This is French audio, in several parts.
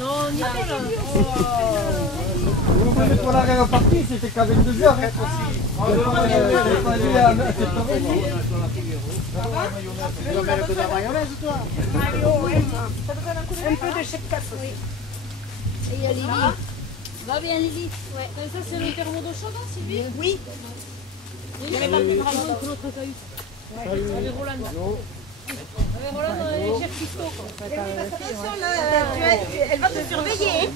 Non, on y va là. Vous voulez pour l'arrêt reparti, c'était qu'à 22 heures. Un peu de chef café. Et il y a Lily. Va bien Lily. Ouais. Ça c'est le thermo d'eau chaude, hein, Sylvie? Oui. Il y avait pas plus grand que notre cahute. Avec Roland. Avec Roland, les chefs pistons. Elle va te surveiller.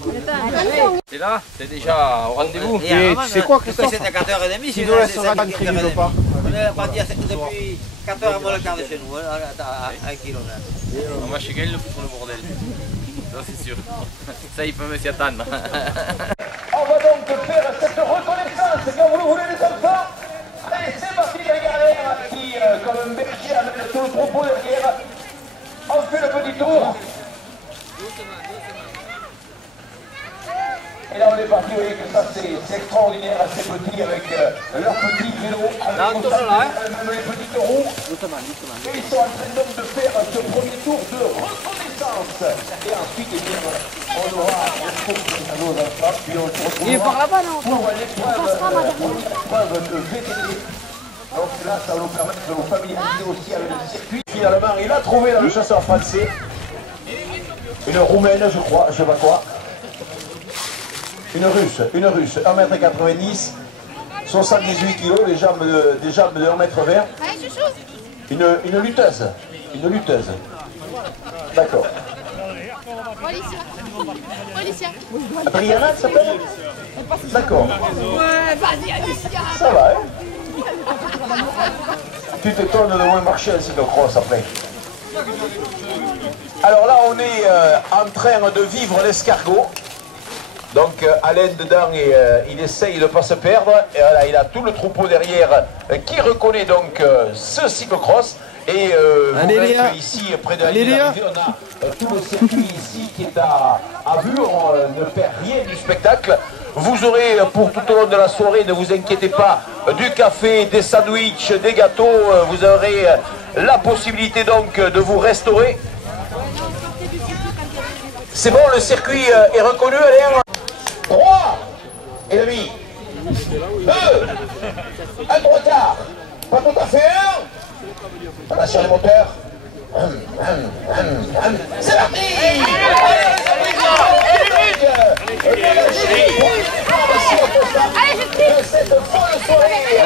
T'es là? T'es déjà au rendez-vous? Tu sais quoi, Christophe? C'est à 4h30. Tu dois rester tranquille ou pas? On est parti depuis 4h avant le quart de chez nous, à 1 km. Moi je suis gagné le foutre le bordel. Ça c'est sûr. Ça ils peuvent s'y attendre. On va donc faire cette reconnaissance quand vous voulez les enfants. Allez, c'est parti derrière qui, comme un berger, amène tout le troupeau derrière. On fait le petit tour. Et là on est parti, vous voyez que ça c'est extraordinaire, ces petits avec leurs petits vélos, avec même les petites roues. Et ils sont en train donc de faire ce premier tour de reconnaissance. Et ensuite, eh bien, on aura nos enfants, puis on se retrouvera pour l'épreuve de VTT. Donc là, ça va nous permettre de nous familiariser aussi avec le circuit. Finalement, il a trouvé dans le chasseur français une roumaine, je crois, je sais pas quoi. Une russe, 1m90, 78 kg, des jambes de 1m20. Une lutteuse, D'accord. Alicia. Adriana, elle s'appelle? D'accord. Ouais, vas-y Alicia. Ça va, hein? Tu t'étonnes de moins marcher ainsi de crosse après. Alors là, on est en train de vivre l'escargot. Donc Alain dedans, il essaye de ne pas se perdre. Et voilà, il a tout le troupeau derrière qui reconnaît donc ce cyclocross. Et vous voyez ici, près de la ligne d'arrivée, on a tout le circuit ici qui est à vue. On ne perd rien du spectacle. Vous aurez pour tout au long de la soirée, ne vous inquiétez pas, du café, des sandwichs, des gâteaux. Vous aurez la possibilité donc de vous restaurer. C'est bon, le circuit est reconnu, Alain. 3 et demi, 2, un trop tard, pas tout à fait 1. Attention les moteurs. C'est parti. Cette folle soirée.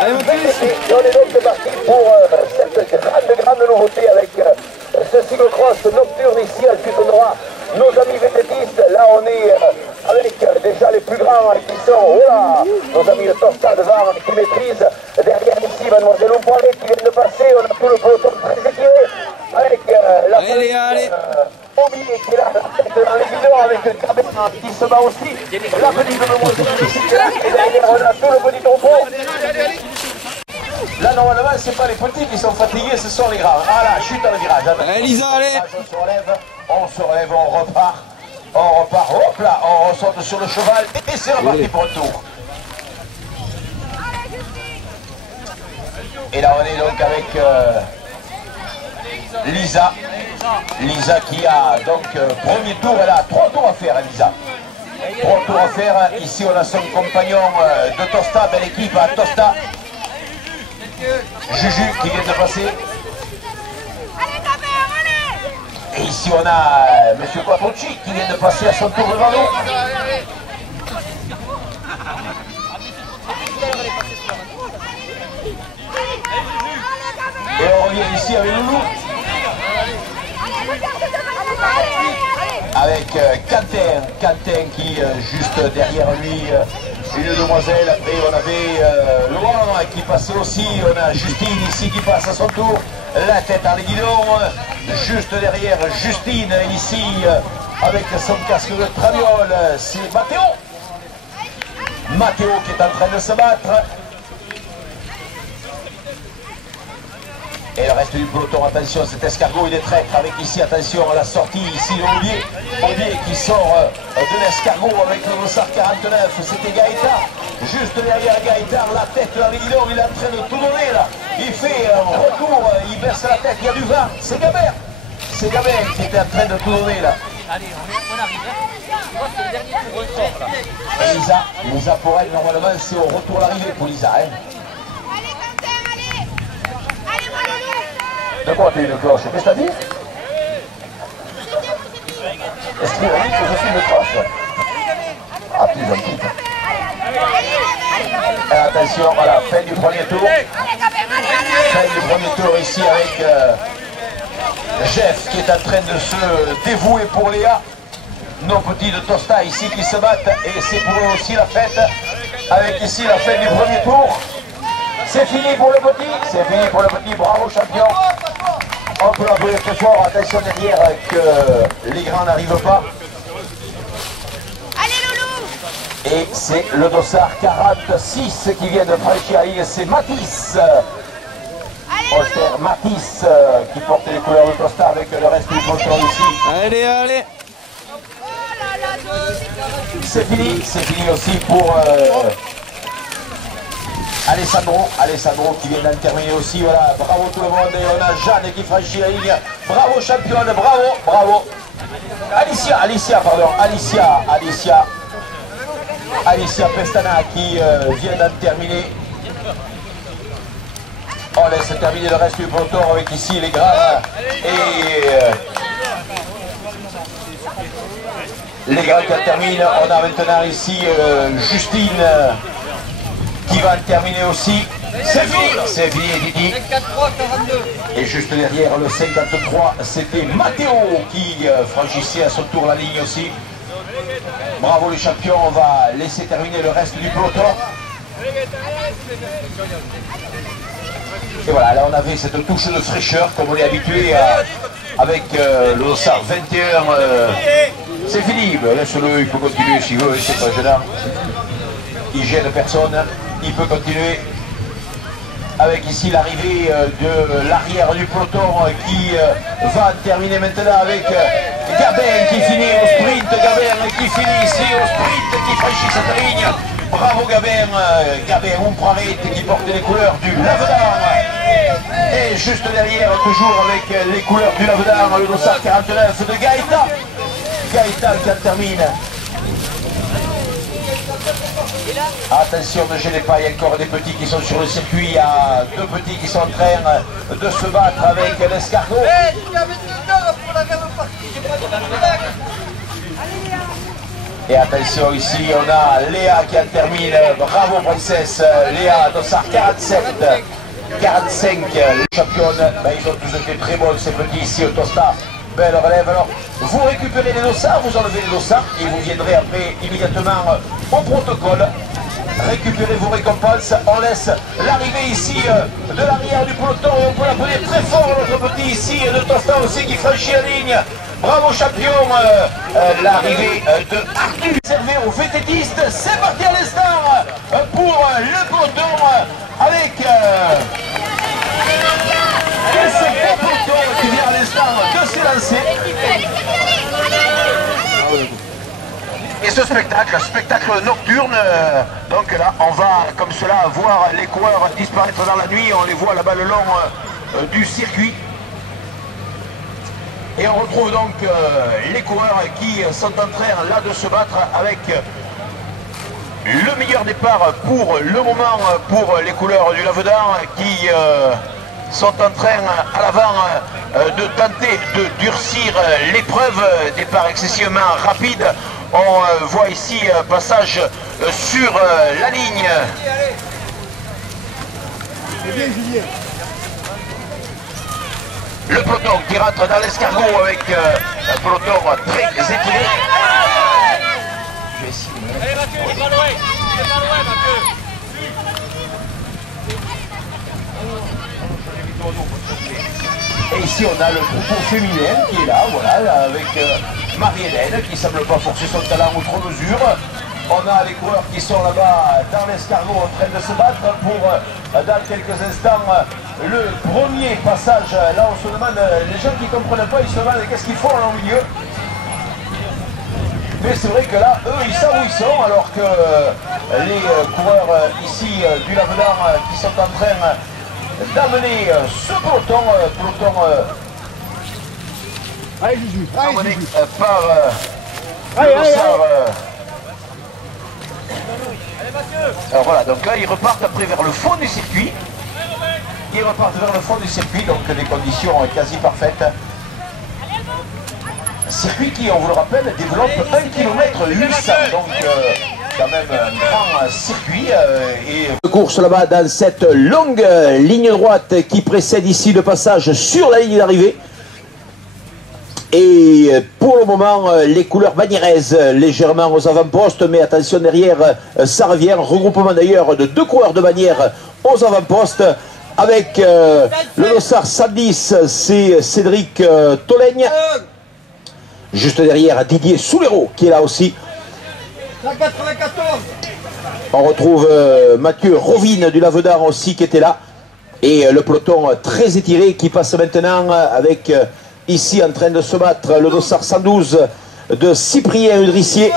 Allez, on est donc parti pour cette grande nouveauté avec ce cyclocross nocturne ici à Alpes-Noir. Nos amis vététistes, là on est avec déjà les plus grands qui sont, voilà, nos amis de Tosta devant qui maîtrisent, derrière ici mademoiselle Oupoiré qui vient de passer, on a tout le peloton très étiré, avec la Omi qui est là, la tête dans les bidons avec le cabin qui se bat aussi, la petite demoiselle ici qui est là, et derrière on a tout le petit troupeau. Là, normalement, c'est pas les petits qui sont fatigués, ce sont les grands. Ah là, chute dans le virage. Allez, Lisa, allez. On se relève, on repart. Hop là, on saute sur le cheval et c'est reparti pour un tour. Et là, on est donc avec Lisa. Lisa qui a donc premier tour, elle a 3 tours à faire, Lisa. 3 tours à faire. Ici, on a son compagnon de Tosta, belle équipe à Tosta. Juju qui vient de passer. Et ici on a M. Quattrucci qui vient de passer à son tour devant nous. Et on revient ici avec Loulou. Avec Quentin qui juste derrière lui. Une demoiselle, après on avait Laurent qui passait aussi, on a Justine ici qui passe à son tour, la tête dans les guidons, juste derrière Justine ici avec son casque de traviole, c'est Mathéo. Mathéo qui est en train de se battre. Et le reste du peloton, attention, cet escargot il est traître avec ici, attention à la sortie, ici Olivier qui sort de l'escargot avec le Dossard 49, c'était Gaëtan, juste derrière Gaëtan, la tête, la guidon, il est en train de tout donner là, il fait un retour, il baisse la tête, il y a du vent, c'est Gabert qui était en train de tout donner là. Allez, on arrive. C'est le dernier tour ressort là. Et Lisa pour elle, normalement c'est au retour à l'arrivée pour Lisa. Hein. Allez Quentin, allez. Allez moi Loulou. De quoi tu es une cloche? Qu'est-ce que t'as dit? Est-ce qu'il a dit que je suis une cloche? Ah, tu es gentil. Et attention, voilà, fin du premier tour. Fin du premier tour ici avec Jeff qui est en train de se dévouer pour Léa. Nos petits de Tosta ici qui se battent et c'est pour eux aussi la fête. Avec ici la fin du premier tour. C'est fini pour le petit, bravo champion. On peut l'appeler très fort, attention derrière que les grands n'arrivent pas. Allez Loulou. Et c'est le Dossard 46 qui vient de franchir la ligne, c'est Matisse. Auster Matisse qui porte les couleurs de Tosta avec le reste du peloton ici. Allez. C'est fini aussi pour Alessandro qui vient d'en terminer aussi, voilà, bravo tout le monde, et on a Jeanne qui franchit la ligne, bravo championne, bravo, Alicia Pestana qui vient d'en terminer. On laisse terminer le reste du peloton avec ici les grands et les grands qui terminent. On a maintenant ici Justine qui va terminer aussi. C'est fini Didi. Et juste derrière le 53, c'était Matteo qui franchissait à son tour la ligne aussi. Bravo les champions, on va laisser terminer le reste du peloton. Et voilà, là on avait cette touche de fraîcheur comme on est habitué avec le Dossard 21. C'est fini, laisse-le, il peut continuer s'il veut, c'est pas gênant. Il gêne personne, il peut continuer. Avec ici l'arrivée de l'arrière du peloton qui va terminer maintenant avec Gabin qui finit au sprint, qui franchit cette ligne. Bravo Gabin, Umpraret qui porte les couleurs du Lavedan. Et juste derrière, toujours avec les couleurs du Lavedan, le Dossard 49 de Gaëtan qui en termine. Attention, ne gênez pas, il y a encore des petits qui sont sur le circuit, il y a deux petits qui sont en train de se battre avec l'escargot. Et attention, ici on a Léa qui en termine, bravo princesse, Léa, Dossard 45, les championnes, ils ont tous été très bons ces petits ici au Tosta. Belle relève, alors vous récupérez les dossards, vous enlevez les dossards et vous viendrez après immédiatement au protocole. Récupérez vos récompenses, on laisse l'arrivée ici de l'arrière du peloton et on peut l'appeler très fort notre petit ici de Tosta aussi qui franchit la ligne. Bravo champion, l'arrivée de Arthur servé aux vététistes, c'est parti à l'instant pour le peloton avec ce beau peloton qui vient à l'instant de s'élancer. Et ce spectacle nocturne, donc là on va comme cela voir les coureurs disparaître dans la nuit, on les voit là-bas le long du circuit. Et on retrouve donc les coureurs qui sont en train là de se battre avec le meilleur départ pour le moment pour les couleurs du Lavedan qui sont en train à l'avant de tenter de durcir l'épreuve. Départ excessivement rapide. On voit ici passage sur la ligne. Le peloton qui rentre dans l'escargot avec un peloton très étiré. Je vais essayer. Allez Mathieu, il est pas loin, Mathieu. Et ici on a le troupeau féminin qui est là, voilà, avec Marie-Hélène qui ne semble pas forcer son talent outre mesure. On a les coureurs qui sont là-bas dans l'escargot en train de se battre pour, dans quelques instants, le premier passage. Là, on se demande, les gens qui ne comprennent pas, ils se demandent qu'est-ce qu'ils font là au milieu. Mais c'est vrai que là, eux, ils savent où ils sont, alors que les coureurs ici du Lavedan qui sont en train d'amener ce peloton, Allez, Juju. Allez, emmené Juju. par Allez, le allez, dossard, alors voilà, donc là ils repartent après vers le fond du circuit. Ils repartent vers le fond du circuit, donc des conditions quasi parfaites. Circuit qui, on vous le rappelle, développe 1 km 800, donc quand même un grand circuit. Et course là-bas dans cette longue ligne droite qui précède ici le passage sur la ligne d'arrivée. Et pour le moment, les couleurs bagnéraise légèrement aux avant-postes, mais attention derrière, ça revient. Regroupement d'ailleurs de 2 coureurs de Bagnères aux avant-postes. Avec le dossard 110, c'est Cédric Tolaigne. Juste derrière, Didier Soulero qui est là aussi. 194. On retrouve Mathieu Rovine du Lavedan aussi qui était là. Et le peloton très étiré qui passe maintenant avec... ici en train de se battre le dossard 112 de Cyprien Udrissier.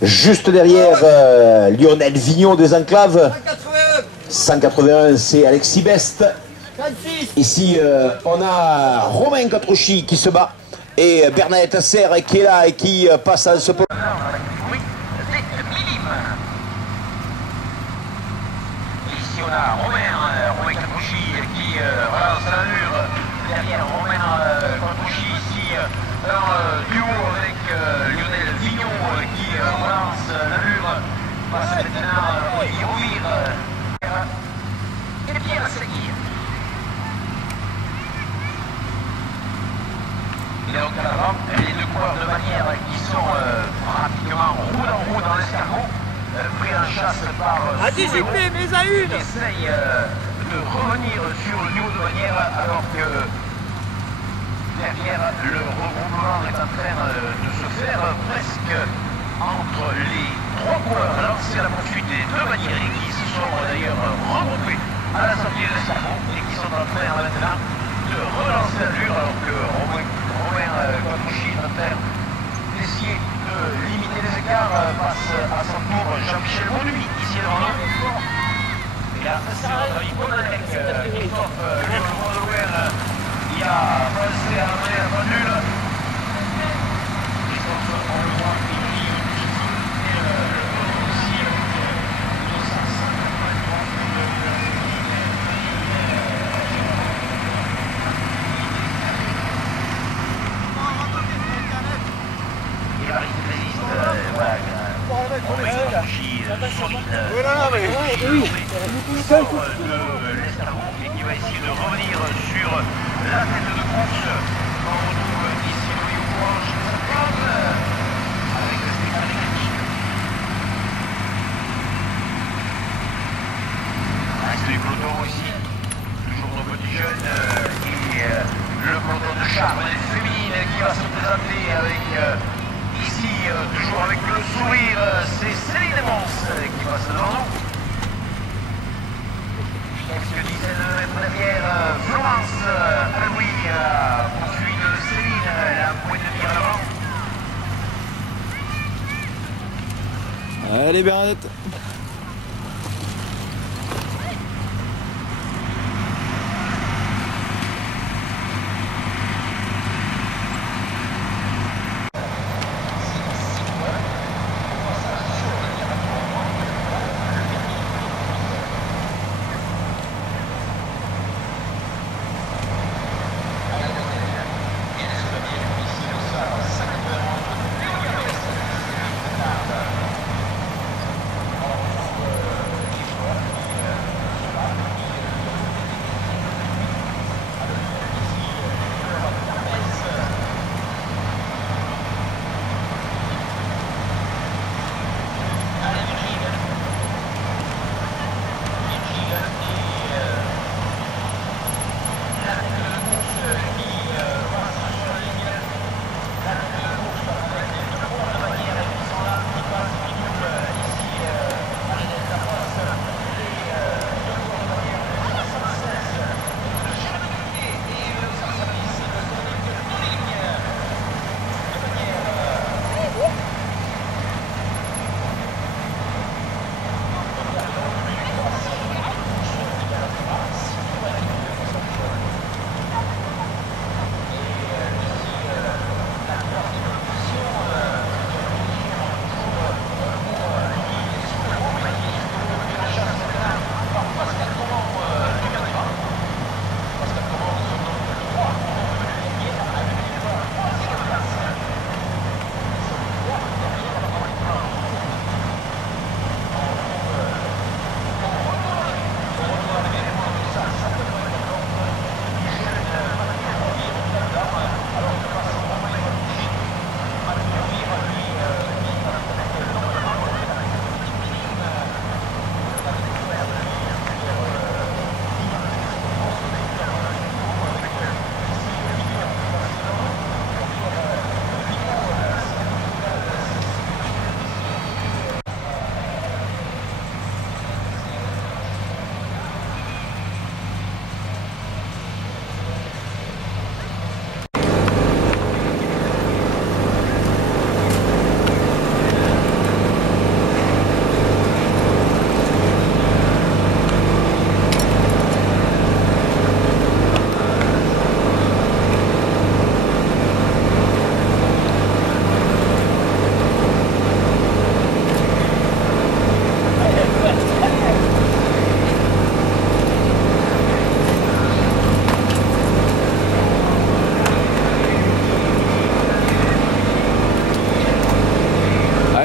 Juste derrière Lionel Vignon des Enclaves. 181 c'est Alexis Best. Ici on a Romain Catrochy qui se bat. Et Bernadette Serre qui est là et qui passe à ce peu. Ici on a Romain Catrochy qui relance l'allure. Derrière Romain Catrochy ici un duo avec Lionel Vignon qui relance l'allure. Passe maintenant Olivier Rouir et Pierre Seguir. Et donc à l'avant, les 2 coureurs de Bagnères qui sont pratiquement roue en roue dans l'escargot, pris en chasse par Anticiper, mais à une. qui essaye de revenir sur le duo de Bagnères alors que derrière le regroupement est en train de se faire presque entre les 3 coureurs lancés à la poursuite des 2 Bagnères qui se sont d'ailleurs regroupés à la sortie de l'escargot et qui sont en train maintenant de relancer l'allure alors que Romain Catrochy est en train d'essayer de limiter les écarts face à son tour Jean-Michel Mauduit ici devant nous. Et là, c'est notre ami Bonalec, Christophe Moldouer, il a passé à André la pendule. Christophe, on le voit, il brille et le aussi de sa 153. Et qui va essayer de revenir sur la tête de course. On retrouve ici Louis Orange qui s'accorde avec Stéphane Leclerc. Reste du peloton ici, toujours nos petits jeunes et le peloton de charme des féminines qui va se présenter avec ici, toujours avec le sourire, c'est Céline Mons qui passe devant nous. Quelques dizaines de mètres derrière, Florence Aloui poursuit de Céline, la pointe de tir à l'avant. Allez Bernadette.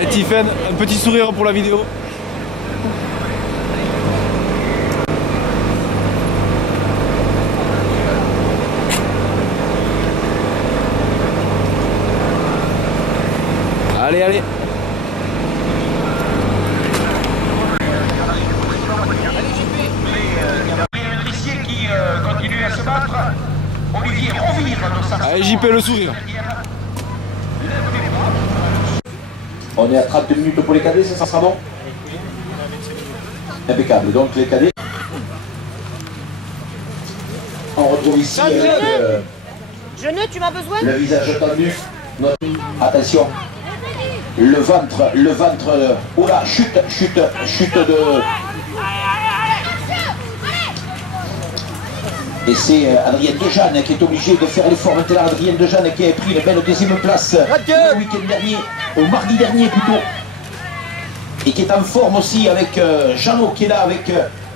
Tiffen, un petit sourire pour la vidéo. Allez, allez. Qui continue à se battre. Olivier Rovire dans sa... Allez, JP, le sourire. On est à 30 minutes pour les cadets, ça sera bon? Impeccable. Donc les cadets. On retrouve ici Jeuneux, tu m'as besoin? le visage tendu. Attention. Le ventre. Oula, chute de... Et c'est Adrien Dejeanne qui est obligé de faire l'effort maintenant. Adrien Dejeanne qui a pris une belle deuxième place le week-end dernier, au mardi dernier plutôt. Et qui est en forme aussi avec Jeannot qui est là avec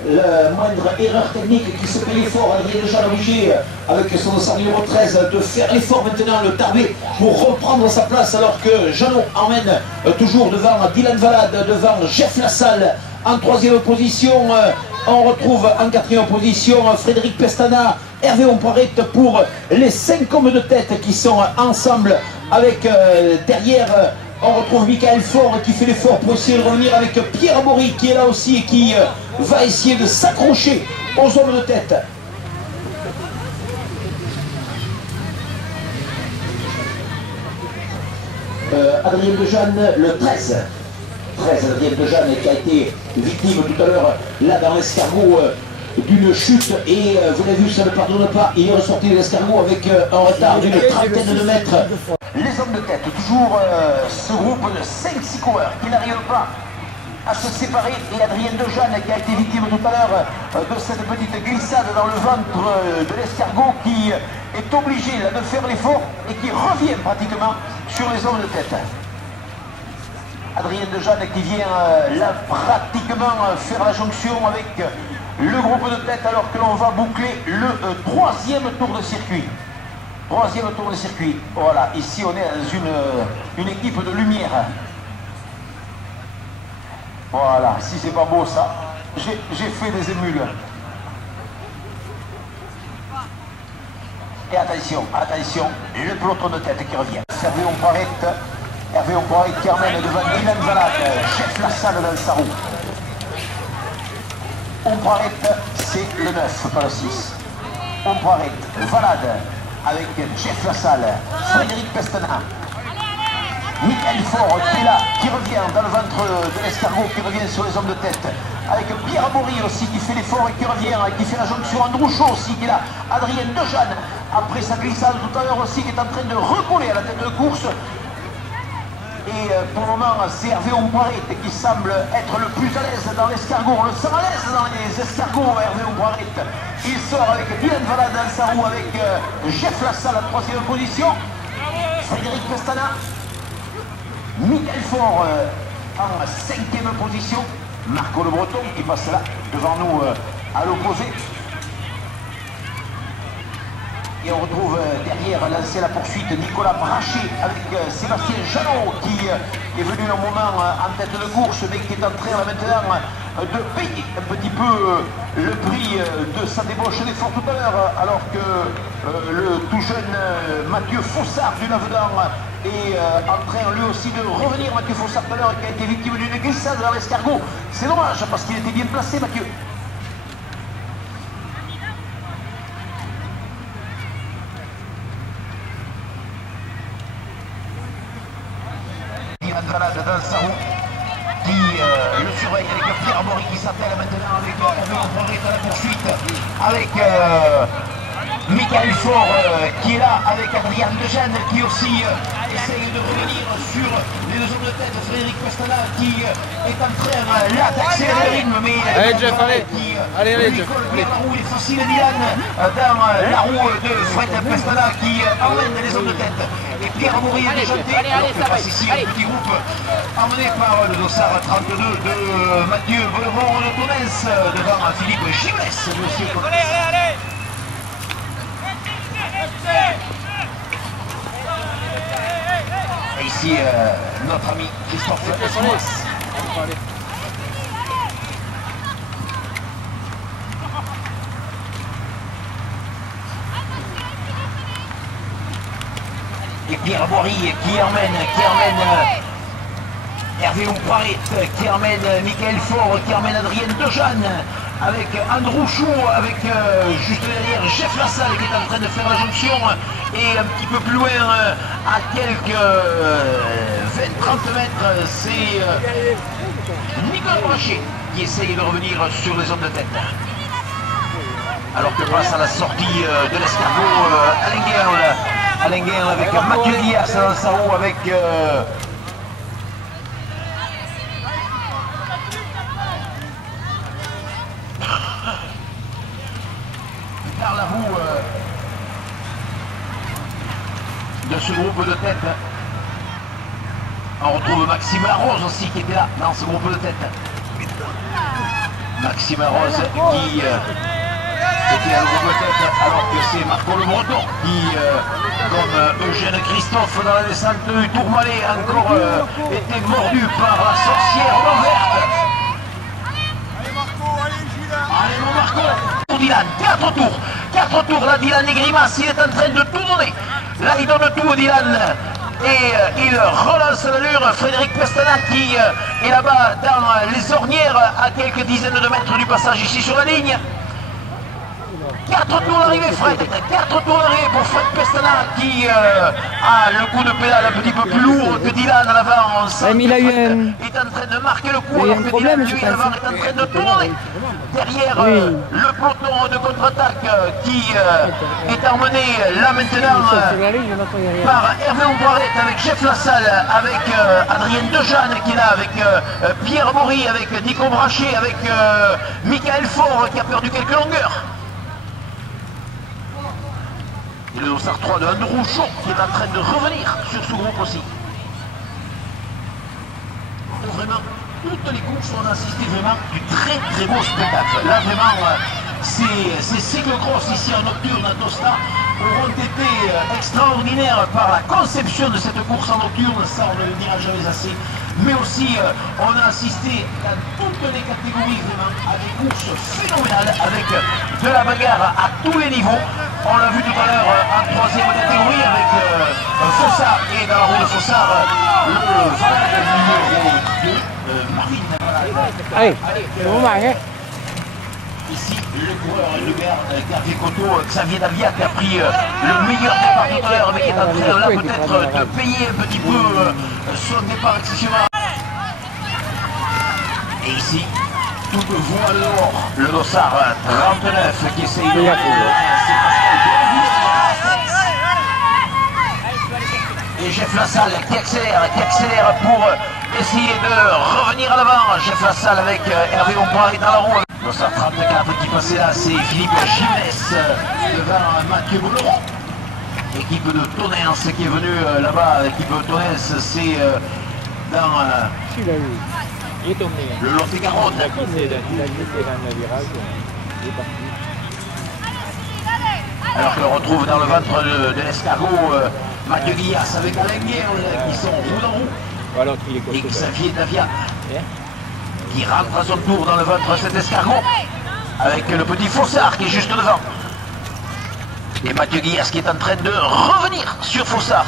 la moindre erreur technique qui se fait l'effort. Adrien Dejeanne obligé avec son dossard numéro 13 de faire l'effort maintenant, le Tarbé, pour reprendre sa place alors que Jeannot emmène toujours devant Dylan Valade, devant Jeff Lassalle en troisième position. On retrouve en quatrième position Frédéric Pestana, Hervé Ompoiret pour les 5 hommes de tête qui sont ensemble avec derrière. On retrouve Michael Faure qui fait l'effort pour essayer de revenir avec Pierre Amaury qui est là aussi et qui va essayer de s'accrocher aux hommes de tête. Adrien Dejeanne, le 13, Adrien Dejeanne qui a été victime tout à l'heure là dans l'escargot d'une chute et vous l'avez vu, ça ne pardonne pas, il est ressorti de l'escargot avec un retard d'une trentaine de mètres. Les hommes de tête, toujours ce groupe de 5-6 coureurs qui n'arrivent pas à se séparer, et Adrien Dejeanne qui a été victime tout à l'heure de cette petite glissade dans le ventre de l'escargot qui est obligé là, de faire l'effort et qui revient pratiquement sur les hommes de tête. Adrien Dejeanne qui vient là pratiquement faire la jonction avec le groupe de tête alors que l'on va boucler le troisième tour de circuit. Troisième tour de circuit. Voilà, ici on est dans une équipe de lumière. Voilà, si c'est pas beau ça, j'ai fait des émules. Et attention, le peloton de tête qui revient. Hervé Ompoiret qui emmène devant Dylan Valade, Jeff Lassalle dans sa roue. Ompoiret, c'est le 9, pas le 6. Ompoiret, Valade, avec Jeff Lassalle, Frédéric Pestana, Michael Faure qui est là, qui revient dans le ventre de l'escargot, qui revient sur les hommes de tête, avec Pierre Amaury aussi qui fait l'effort et qui revient, qui fait la jonction, Androuchot aussi qui est là, Adrien Dejeanne, après sa glissade tout à l'heure aussi, qui est en train de recoller à la tête de course. Et pour le moment, c'est Hervé Ompoiret qui semble être le plus à l'aise dans l'escargot. On le sent à l'aise dans les escargots, Hervé Ompoiret. Il sort avec Dylan Valade dans sa roue, avec Jeff Lassalle en troisième position. Frédéric Pestana. Michael Faure en cinquième position. Marco Le Breton qui passe là, devant nous à l'opposé. Et on retrouve derrière lancer la poursuite Nicolas Brachet avec Sébastien Jeannot qui est venu un moment en tête de course mais qui est en train là maintenant de payer un petit peu le prix de sa débauche d'effort tout à l'heure alors que le tout jeune Mathieu Fossard du Lavedan est en train lui aussi de revenir. Mathieu Fossard tout à l'heure qui a été victime d'une glissade dans l'escargot. C'est dommage parce qu'il était bien placé Mathieu. Dans sa roue qui le surveille avec Pierre Amaury qui s'attelle maintenant avec Hervé Ompoiret à la poursuite avec Michael Faure qui est là avec Adrien Dejeanne qui aussi essaye de revenir sur les deux hommes de tête. Frédéric Pestana qui est en train là d'accélérer le rythme mais allez Jeff, allez Jeff, allez. La roue est facile Dylan dans la roue de Fred Pestana qui emmène les hommes de tête. Et Pierre Amaury est déjanté, alors que passe ici un petit groupe emmené par le dossard 32 de Mathieu Vollemont de Tonnes devant Philippe Gimès. Et ici ici notre ami Christophe Escomas. Et Pierre Bory qui emmène Hervé Ouparet, qui emmène Michael Faure, qui emmène Adrien Dejeanne, avec Andrew Chou, avec juste derrière Jeff Lassalle qui est en train de faire la jonction, et un petit peu plus loin, à quelques 20-30 mètres, c'est Nicolas Brachet qui essaye de revenir sur les zones de tête. Alors que passe à la sortie de l'escargot Alain Guerle avec Mathieu Diaz dans sa roue, avec par la roue de ce groupe de tête. On retrouve Maxime Larose aussi qui était là dans ce groupe de tête. Maxime Larose qui était à le groupe de tête, alors que c'est Marco Le Breton qui, comme Eugène Christophe dans la descente du Tourmalet, encore était mordu par la sorcière verte. Allez mon Marco, Dylan, 4 tours, là Dylan et Grimace, il est en train de tout donner. Là il donne tout Dylan et il relance l'allure. Frédéric Pestana qui est là-bas dans les ornières à quelques dizaines de mètres du passage ici sur la ligne. 4 tours d'arrivée Fred, 4 tours d'arrivée pour Fred Pestana qui a le coup de pédale un petit peu plus lourd que Dylan à l'avant. Mais il a eu est en train de marquer le coup, il y a alors un que problème, Dylan lui à l'avant est en train de tourner. Derrière le peloton de contre-attaque qui est emmené là maintenant par Hervé Ouparet avec Jeff Lassalle, avec Adrien Dejeanne qui est là, avec Pierre Bory, avec Nico Brachet, avec Michael Faure qui a perdu quelques longueurs. Et le dossard 3 de Andrew Chou qui est en train de revenir sur ce groupe aussi. Vraiment, toutes les courses, on a assisté vraiment du très beau spectacle. Là vraiment, ces cyclocross ici en nocturne à Tosta auront été extraordinaires par la conception de cette course en nocturne, ça on ne le dira jamais assez. Mais aussi, on a assisté dans toutes les catégories vraiment à des courses phénoménales avec de la bagarre à tous les niveaux. On l'a vu tout à l'heure en 3e catégorie avec Fossard et dans la roue de Fossard le valable numéro 2, Marvin. Allez, bon bah, Ici, le coureur de Hervé Coteau, Xavier Davia, qui a pris le meilleur départ tout à l'heure, mais qui est en train là peut-être de payer un petit peu son départ excessivement. Et ici, toute voie dehors, le dossard 39 qui essaye de... Et Jeff Lassalle qui accélère pour essayer de revenir à l'avant. Jeff Lassalle avec Hervé Ouparet dans la roue. Dossard 34 qui passait là, c'est Philippe Gimès devant Mathieu Bouleron. Équipe de Tonnerre qui est venue là-bas, équipe de Tonnerre, c'est dans le Lot-et-Garonne. Alors que l'on retrouve dans le ventre de l'escargot Mathieu Guillas avec Alain Guerle qui sont roue dans roue. Et Xavier Davia qui rentre à son tour dans le ventre de cet escargot avec le petit Fossard qui est juste devant. Et Mathieu Guillas qui est en train de revenir sur Fossard.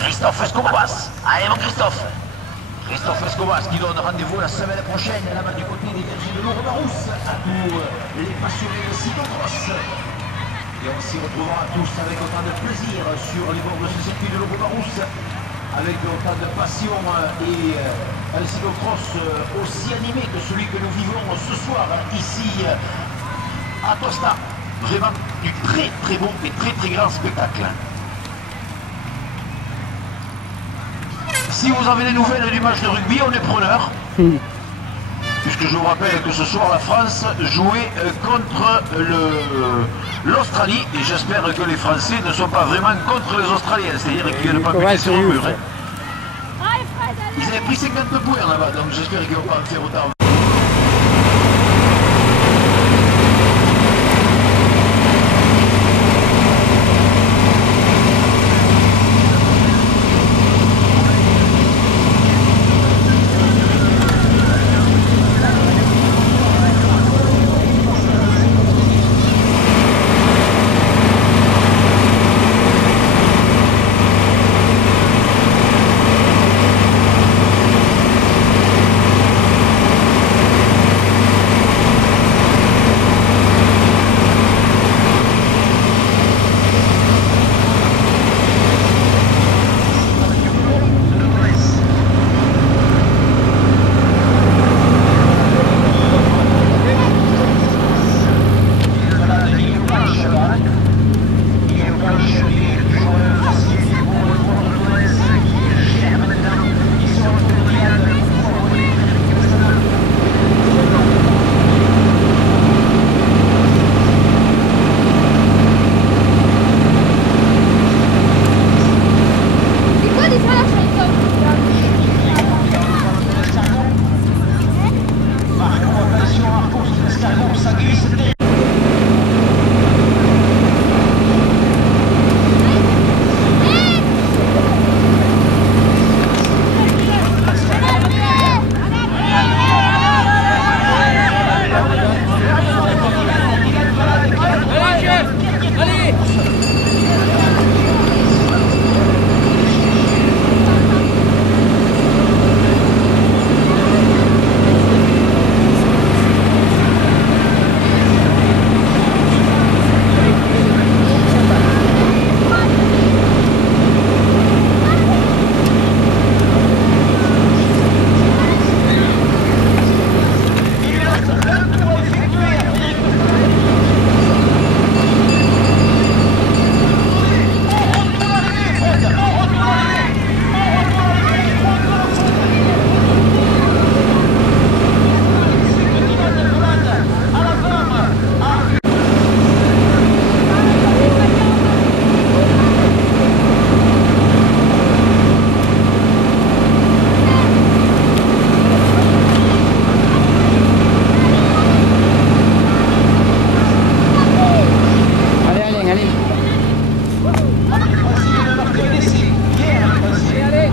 Christophe Escomas. Allez mon Christophe. Christophe Escomas qui donne rendez-vous la semaine prochaine là-bas du côté des bergers de l'Ourobarousse à tous les passionnés de cyclocross. Et on s'y retrouvera tous avec autant de plaisir sur les bords de ce circuit de l'Ourobarousse, avec autant de passion et un cyclocross aussi animé que celui que nous vivons ce soir ici à Tosta. Vraiment du très beau et très grand spectacle. Si vous avez des nouvelles du match de rugby, on est preneur. Puisque je vous rappelle que ce soir la France jouait contre l'Australie. Et j'espère que les Français ne sont pas vraiment contre les Australiens. C'est-à-dire qu'ils ne vont pas buter sur le mur. Ils avaient pris 50 points là-bas, donc j'espère qu'ils ne vont pas en faire autant. On est passé de marquer un essai. Hier, on est passé.